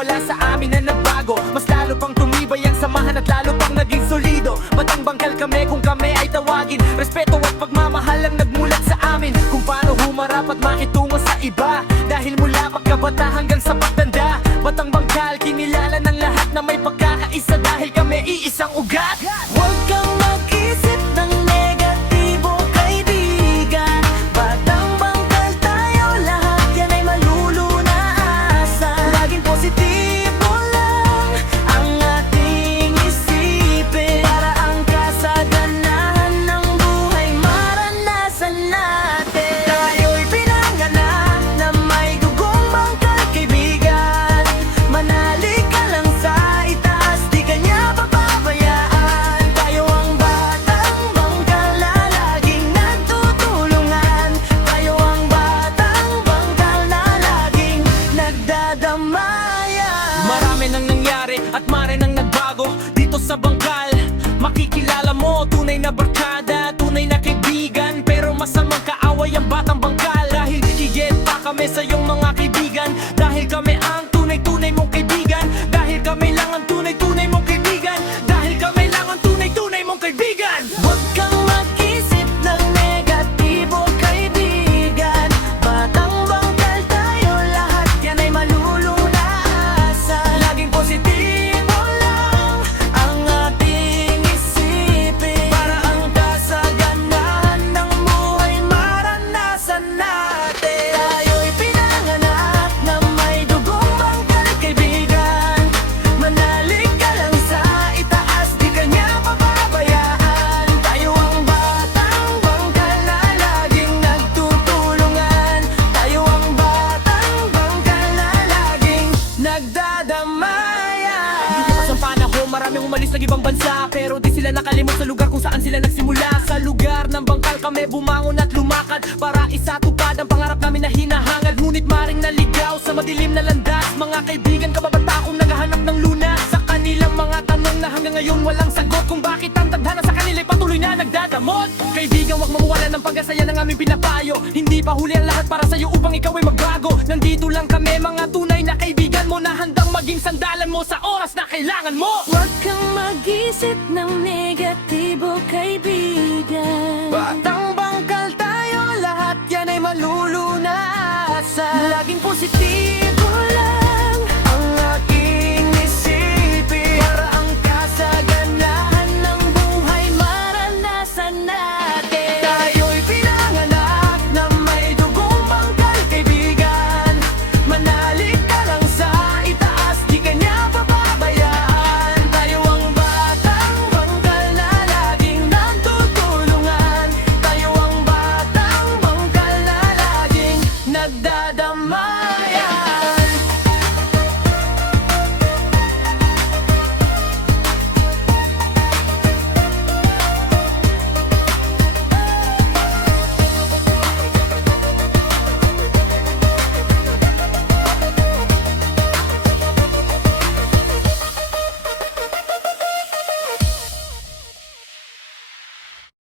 wala sa amin na nagbago. Mas lalo pang tumibay ang samahan at lalo pang naging solido. Batang bangkal kami kung kami ay tawagin. Respeto at pagmamahal ang nagmulat sa amin. Kung paano humarap at makitungo sa iba. Dahil mula pagkabata hanggang sa pagtanda, batang bangkal kinilala ng lahat na may pagkakaisa. Dahil kami iisang ugat. Huwag kang mag-isip ng negatibo, kaibigan. Batang bangkal tayo, lahat yan ay malulunasan. Laging positibo lang ang ating isipin, para ang kasaganahan ng buhay maranasan natin. Tayo'y pinanganak na may dugong bangkal, kaibigan. Manalig ka lang sa itaas, di ka niya papabayaan. Tayo ang batang bangkal na laging nagtutulungan. Tayo ang batang bangkal na laging nagdadamayan. Marami nang nangyari at mare nang nagbago dito sa bangkal. Makikilala mo tunay na barkada, tunay na kaibigan. Pero masamang kaaway ang batang bangkal. Dahil higit pa kami sa iyong mga kaibigan. Dahil kami ang tunay-tunay mong kaibigan. Dahil kami lang ang tunay-tunay mong kaibigan. Dahil kami lang ang tunay-tunay mong kaibigan. Huwag kang mag-isip ng negatibo, kaibigan. Batang bangkal tayo, lahat yan ay malulunasan. Laging positibo lang ang ating isipin, para ang kasaganahan ng buhay maranasan natin. Tayo'y pinanganak na may dugong bangkal, kaibigan. Manalig ka lang sa itaas, di ka niya papabayaan. Tayo ang batang bangkal na laging nagtutulungan. Tayo ang batang bangkal na laging nagdadamayan. Lumipas ang panahon, maraming umalis ng ibang bansa, pero di sila nakalimot sa lugar kung saan sila nagsimula. Sa lugar ng bangkal kami bumangon at lumakad, para isatupad ang pangarap namin na hinahangad. Ngunit maring naligaw sa madilim na landas. Mga kaibigan, kababata akong naghahanap ng lunas sa kanilang mga tanong na hanggang ngayon walang sagot. Kung bakit ang tadhana sa kanila'y patuloy na nagdadamot. Kaibigan, wag mamuwala ng pag-asaya ng aming pinapayo. Hindi pa huli ang lahat para sa'yo upang ikaw ay magbago. Nandito lang kami, mga tunay na kaibigan mo, na handang maging sandalan mo sa oras na kailangan mo. Huwag kang mag-isip ng negatibo, kaibigan. Batang bangkal tayo, lahat yan ay malulunasan. Laging positibo lang ang aking isipin, para ang kasaganahan ng buhay maranasan natin. Tayo'y pinanganak na may dugong bangkal, kaibigan. Manalig ka lang sa itaas, di ka niya papabayaan. Tayo ang batang bangkal na laging nagtutulungan. Tayo ang batang bangkal na laging nagdadamayan.